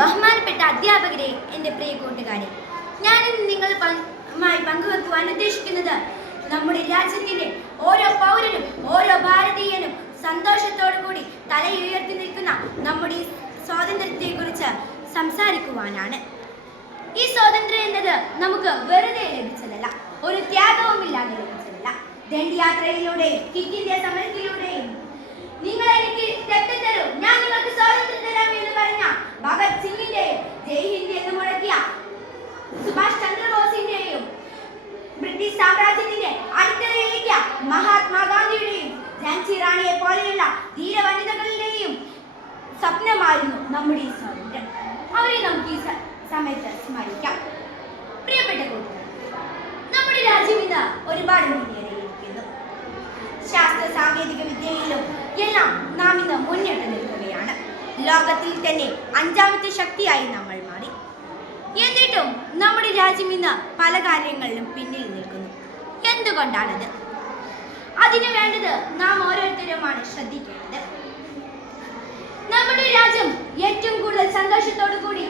ബഹുമാനപ്പെട്ട അധ്യാപകരെ, എൻ്റെ പ്രിയ കൂട്ടുകാരെ, ഞാനിന്ന് നിങ്ങളുമായി പങ്കുവെക്കുവാൻ ഉദ്ദേശിക്കുന്നത് നമ്മുടെ രാജ്യത്തിൻ്റെ ഓരോ പൗരനും ഓരോ ഭാരതീയനും സന്തോഷത്തോടു കൂടി തലയുയർത്തി നിൽക്കുന്ന നമ്മുടെ ഈ സ്വാതന്ത്ര്യത്തെക്കുറിച്ച് സംസാരിക്കുവാനാണ്. ഈ സ്വാതന്ത്ര്യം എന്നത് നമുക്ക് വെറുതെ ലഭിച്ചതല്ല, ഒരു ത്യാഗവുമില്ലാതെ ലഭിച്ചതല്ല. ദണ്ഡിയാത്രയിലൂടെയും ക്വിറ്റ് ഇന്ത്യ സമരത്തിലൂടെയും നിങ്ങൾ എനിക്ക് തെറ്റ് തരൂ, ഞാൻ നിങ്ങൾക്ക് സ്വാതന്ത്ര്യം തരാം എന്ന് പറഞ്ഞ ഭഗത് സിംഗിന്റെയും ജയ് ഹിന്ദ് എന്ന് മുഴക്കിയ സുഭാഷ് ചന്ദ്രബോസിന്റെയും ബ്രിട്ടീഷ് സാമ്രാജ്യത്തിന്റെ അടിത്തറയിലേക്ക് മഹാത്മാഗാന്ധിയുടെയും ഝാൻസി റാണിയെ പോലെയുള്ള ധീരവനിതകളുടെയും സ്വപ്നമായിരുന്നു നമ്മുടെ ഈ സ്വാതന്ത്ര്യം. അവരെ നമുക്ക് ഈ സമയത്ത് സ്മരിക്കാം. പ്രിയപ്പെട്ട കൂട്ടുകാർ, നമ്മുടെ രാജ്യം ഇന്ന് ഒരുപാട് മുന്നേറിയിരിക്കുന്നു. ശാസ്ത്ര സാങ്കേതിക വിദ്യയിലും എല്ലാം നാം ഇന്ന് മുന്നിട്ട് നിൽക്കുകയാണ്. ലോകത്തിൽ തന്നെ 5ാമത്തെ ശക്തിയായി നമ്മൾ മാറി. എന്നിട്ടും നമ്മുടെ രാജ്യം ഇന്ന് പല കാര്യങ്ങളിലും പിന്നിൽ നിൽക്കുന്നു. എന്തുകൊണ്ടാണത്? അതിനു വേണ്ടത് നാം ഓരോരുത്തരുമാണ് ശ്രദ്ധിക്കേണ്ടത്. നമ്മുടെ രാജ്യം ഏറ്റവും കൂടുതൽ സന്തോഷത്തോടു കൂടി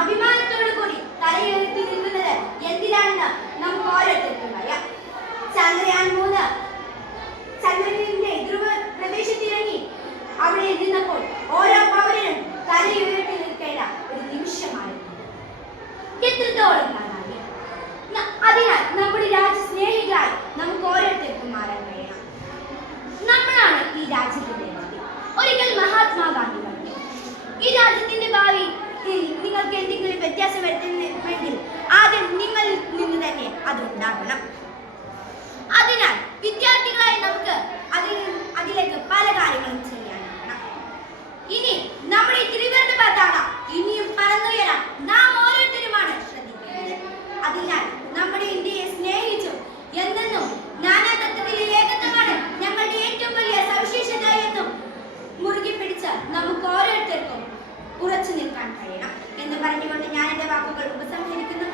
അഭിമാനത്തോടു കൂടി തലയുയർത്തി നിൽക്കുന്നത് എന്തിനാണെന്ന് നമുക്ക് ഓരോരുത്തർക്കും അറിയാം. ചന്ദ്രയാൻ 3 ചന്ദ്രന്റെ ധ്രുവ പ്രദേശത്തിറങ്ങി അവിടെ നിന്നപ്പോൾ ഓരോ പൗരനും തലയുയർത്തി നിൽക്കേണ്ട ഒരു നിമിഷമായിരുന്നു. എത്രത്തോളം കാണാതെ. അതിനാൽ നമ്മുടെ രാജ്യസ്നേഹികളായി നമുക്ക് ഓരോരുത്തർക്കും മാറാൻ കഴിയണം. നമ്മളാണ് ഈ രാജ്യത്തിന്റെ ഭാവി. ഒരിക്കൽ മഹാത്മാഗാന്ധി പറഞ്ഞു, ഈ രാജ്യത്തിന്റെ ഭാവി നിങ്ങൾക്ക് എന്തെങ്കിലും വ്യത്യാസം വരുത്തുന്നെങ്കിൽ ആദ്യം നിങ്ങളിൽ നിന്ന് തന്നെ അതുണ്ടാകണം. അതിനാൽ വിദ്യാർത്ഥികളായി നമുക്ക് അതിലേക്ക് പല കാര്യങ്ങളും ചെയ്യാനാണ്. ഇനി നമ്മുടെ ത്രിവർണ്ണ പതാക ഇനിയും പറന്നുയരാൻ നാം ഓരോരുത്തരുമാണ് ശ്രദ്ധിക്കേണ്ടത്. അതിനാൽ നമ്മുടെ ഇന്ത്യയെ സ്നേഹിച്ചും എന്നെന്നും നാനാതത്വത്തിലെ ഏകത്വമാണ് ഞങ്ങളുടെ ഏറ്റവും വലിയ സവിശേഷത എന്നും മുറുകെ പിടിച്ച് നമുക്ക് ഓരോരുത്തർക്കും ഉറച്ചു നിൽക്കാൻ കഴിയണം എന്ന് പറഞ്ഞുകൊണ്ട് ഞാൻ എൻ്റെ വാക്കുകൾ ഉപസംഹരിക്കുന്നു.